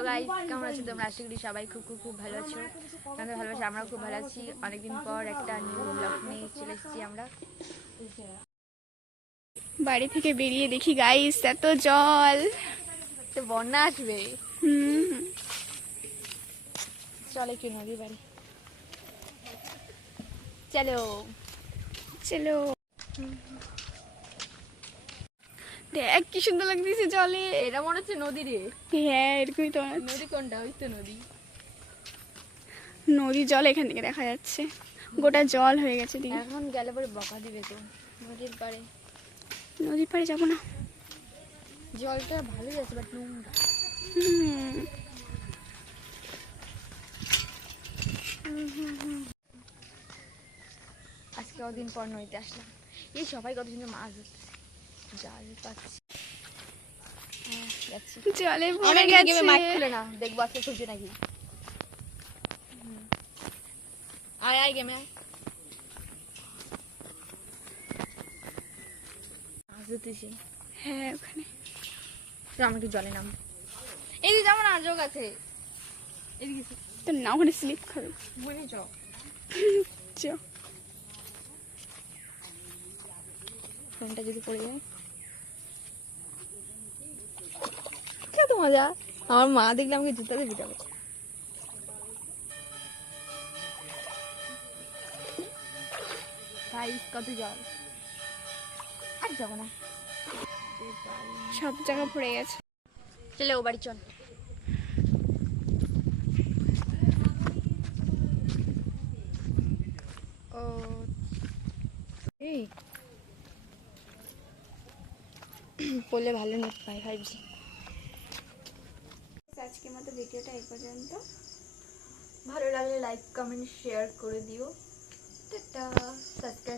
Hello guys, কেমন আছো তোমরা? আশা করি সবাই খুব খুব খুব ভালো আছো। আমাদের ভালোবাসা, আমরাও খুব ভালো আছি। অনেকদিন পর একটা নিউ ব্লগ নিয়ে চলে এসেছি আমরা। বাড়ি থেকে বেরিয়ে দেখি গাইস এত জল। তো বন্যা আসবে, হুম চলে কি নদী বাড়ি, চলো চলো। দেখ কি সুন্দর লাগতেছে জলে। এটা মনে হচ্ছে নদী রে। হ্যাঁ এরকমই তো মনে হচ্ছে। নদী কোনটা? ওই তো নদী। নদীর জল এখান থেকে দেখা যাচ্ছে, গোটা জল হয়ে গেছে দিকে। এখন গেলে পরে বকা দিবে তো নদীর পাড়ে। নদীর পাড়ে যাবো না। জলটা ভালোই আছে বাট নোংরা। হুম, আজকে কদিন পর নদীতে আসলাম। এই সবাই কত সুন্দর মাছ ধরতেছে, জাল পাচ্ছি। হ্যাঁ যাচ্ছি। জলে ভরে অনেক গেছে। গেমে মাছ খুলে না, দেখবো আজকে খুলছে নাকি। আয় আয় গেমে আয়। মাছ ধরতেছি। হ্যাঁ ওখানে তো আমি একটু জলে নাম, এদিকে যাবো না, যোগ আছে এদিকে। তো না, ওখানে স্লিপ খাবে। মনে চ চ। ফোনটা যদি পড়ে যায় কত মজা। আমার মা দেখলে আমাকে জুতাতে পিটাবে। গাইস কত জল, আর যাবো না। সব জায়গা ভরে গেছে। চলে ও বাড়ি চল। ও এই বললে ভালো নেট পাই 5G। আজকের মতো ভিডিওটা এই পর্যন্ত। ভালো লাগলে লাইক কমেন্ট শেয়ার করে দিও। টাটা। সাবস্ক্রাইব